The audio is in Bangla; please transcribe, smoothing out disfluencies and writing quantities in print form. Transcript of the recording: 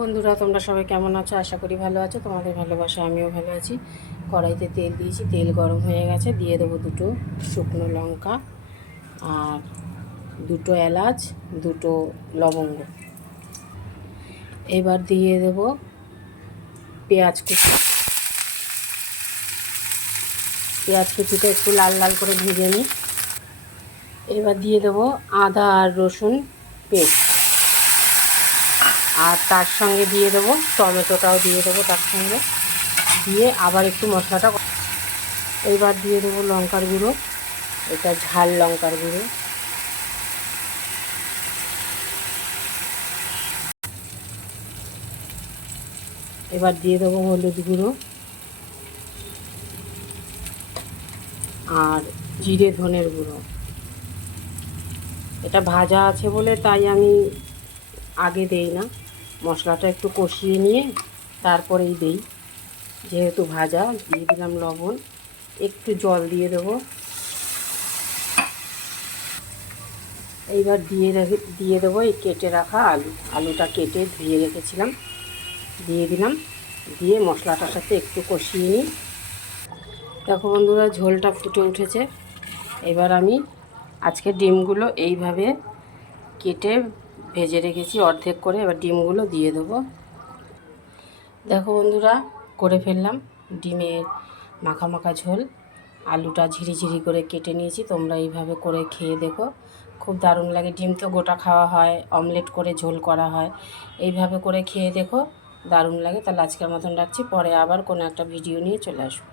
বন্ধুরা, তোমরা সবাই কেমন আছো? আশা করি ভালো আছো। তোমাদের ভালোবাসা আমিও ভালো আছি। কড়াইতে তেল দিয়েছি, তেল গরম হয়ে গেছে। দিয়ে দেবো দুটো শুকনো লঙ্কা আর দুটো এলাচ, দুটো লবঙ্গ। এবার দিয়ে দেবো পেঁয়াজ কুচি। পেঁয়াজ কুচিটা একটু লাল লাল করে ভেজে নিই। এবার দিয়ে দেবো আদা আর রসুন পেস্ট, আর তার সঙ্গে দিয়ে দেবো টমেটোটাও দিয়ে দেবো তার সঙ্গে। দিয়ে আবার একটু মশলাটা। এবার দিয়ে দেবো লঙ্কার গুঁড়ো, এটা ঝাল লঙ্কার গুঁড়ো। এবার দিয়ে দেবো হলুদ গুঁড়ো আর জিরে ধনের গুঁড়ো। এটা ভাজা আছে বলে তাই আমি আগে দেই না, মশলাটা একটু কষিয়ে নিয়ে তারপরেই দেই, যেহেতু ভাজা। দিয়ে দিলাম লবণ, একটু জল দিয়ে দেবো। এইবার দিয়ে দেবো এই কেটে রাখা আলুটা কেটে ধুয়ে রেখেছিলাম, দিয়ে দিলাম। দিয়ে মশলাটার সাথে একটু কষিয়ে নিই। দেখো বন্ধুরা, ঝোলটা ফুটে উঠেছে। এবার আমি আজকে ডিমগুলো এইভাবে কেটে ভেজে রেখেছি অর্ধেক করে। এবার ডিমগুলো দিয়ে দেবো। দেখো বন্ধুরা, করে ফেললাম ডিমের মাখা মাখা ঝোল। আলুটা ঝিরিঝিরি করে কেটে নিয়েছি। তোমরা এইভাবে করে খেয়ে দেখো, খুব দারুণ লাগে। ডিম তো গোটা খাওয়া হয়, অমলেট করে ঝোল করা হয়। এইভাবে করে খেয়ে দেখো, দারুণ লাগে। তাহলে আজকের মতন রাখছি, পরে আবার কোনো একটা ভিডিও নিয়ে চলে আসবো।